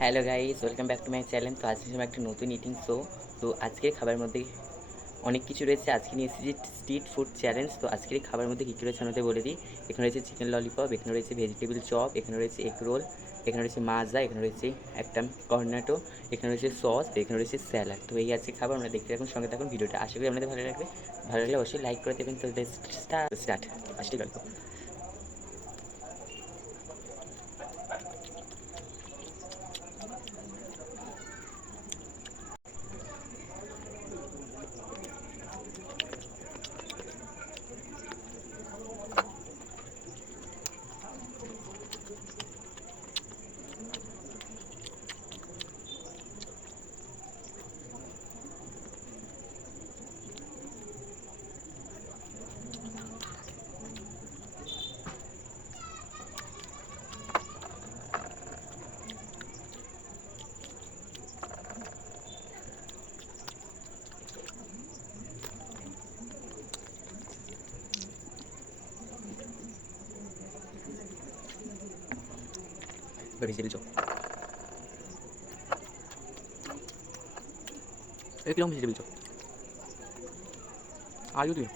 Hello guys, welcome back to my channel. তো আজকে সময় একটা নতুন ইটিং শো। তো আজকের খাবারের মধ্যে অনেক কিছু রয়েছে। আজকে নিয়ে এসেছি স্ট্রিট ফুড চ্যালেঞ্জ। তো আজকের এই খাবারের মধ্যে কী কী রয়েছে আমাদের বলে দিই। এখানে রয়েছে চিকেন ললিপপ, এখানে রয়েছে ভেজিটেবল চপ, এখানে রয়েছে এগ রোল, এখানে রয়েছে মাজা, এখানে রয়েছে একটা কর্নেটো, এখানে রয়েছে সস, এখানে রয়েছে স্যালাড। তো এই আজকে খাবার আমরা দেখতে থাকুন, সঙ্গে থাকুন ভিডিওটা। আশা করি আপনাদের ভালো লাগবে। ভালো লাগলে অবশ্যই লাইক করে দেবেন। তো স্টার্ট আসলে গল্প। ভেজিটেবল চপ, কিরকম ভেজিটেবল চপ আলু দিয়ে?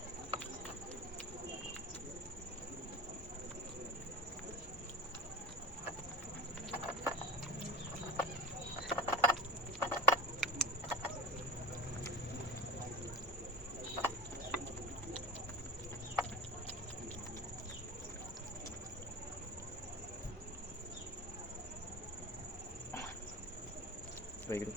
হয়ে গেল।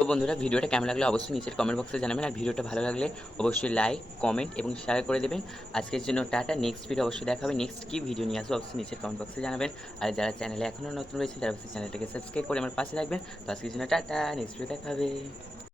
তো বন্ধুরা, ভিডিওটা কেমন লাগলে অবশ্যই নিচের কমেন্ট বক্সে জানাবেন। আর ভিডিওটা ভালো লাগলে অবশ্যই লাইক, কমেন্ট এবং শেয়ার করে দেবেন। আজকের জন্য টাটা। নেক্সট ভিডিও অবশ্যই দেখা হবে। নেক্সট কী ভিডিও নিয়ে আসবো অবশ্যই নিচের কমেন্ট বক্সে জানাবেন। আর যারা চ্যানেলে এখনও নতুন রয়েছে তারা অবশ্যই চ্যানেলটাকে সাবস্ক্রাইব করে আমার পাশে রাখবেন। তো আজকের জন্য টাটা, নেক্সট ভিডিও দেখা হবে।